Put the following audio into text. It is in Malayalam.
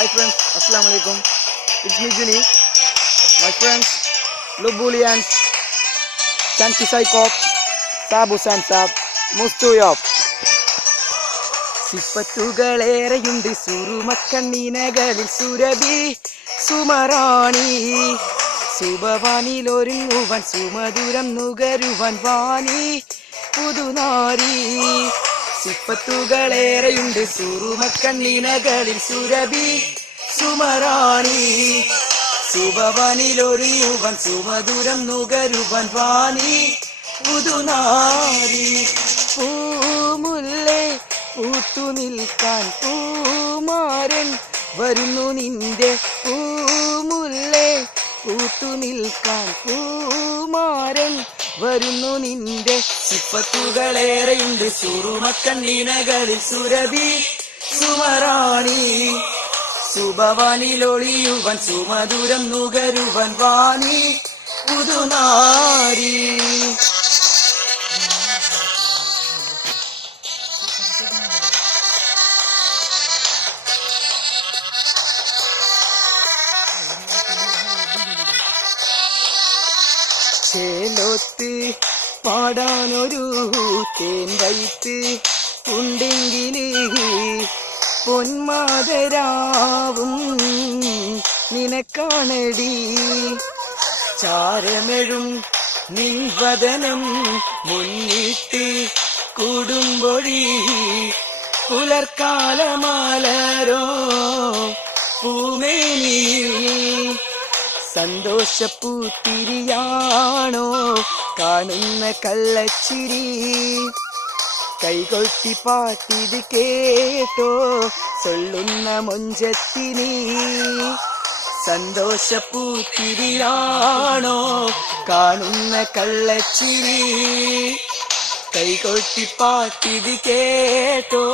Hi friends, Assalamu alaikum. It's me Juni. My friends, Lubulians, Chanchi Saikop, Sabu Sansab, Mustuyop. സിപ്പത്തുകളേറെയുണ്ട് സുറുമക്കണ്ണീനകളിൽ Surabhi Sumarani സുഭവാനിലൊരുങ്ങുവാൻ സുമധുരം നുകരുവാൻ വാണി പുതുനാരി സിപ്പത്തുകളേറെയുണ്ട് സുറുമക്കണ്ണീനകളിൽ സുരഭി സുമറാണി സുഭവാനിലൊരുങ്ങുവാൻ സുമധുരം നുകരുവാൻ വാണി പുതുനാരി പൂമുല്ലേ പൂത്തു നിൽക്കാൻ പൂമാരൻ വരുന്നു നിന്റെ പൂമുല്ലേ പൂത്തു നിൽക്കാൻ പൂമാരൻ വരുന്നു നിന്റെ സിപ്പത്തുകളേറെയുണ്ട് സുറുമക്കണ്ണീനകളിൽ സുരഭി സുമറാണി സുഭവാനിലൊളിയുവാൻ സുമധുരം നുകരുവാൻ വാണി പുതുനാരി. ചേലോത്ത് പാടാനൊരു തേൻ വൈത്ത് ഉണ്ടെങ്കില് പൊന്മാതരാവും നിനക്കാണടി ചാരമെഴും നിൻവദനം മുന്നിട്ട് കൂടുമ്പൊഴി പുലർക്കാലമാലരോ പൂമേനി സന്തോഷപ്പൂത്തിരിയാണോ കാണുന്ന കള്ളച്ചിരി കൈകൊട്ടി പാട്ടിത് കേട്ടോ സൊല്ലുന്ന മൊഞ്ചത്തിനി സന്തോഷപ്പൂത്തിരിയാണോ കാണുന്ന കള്ളച്ചിരി കൈകൊട്ടി പാട്ടിത് കേട്ടോ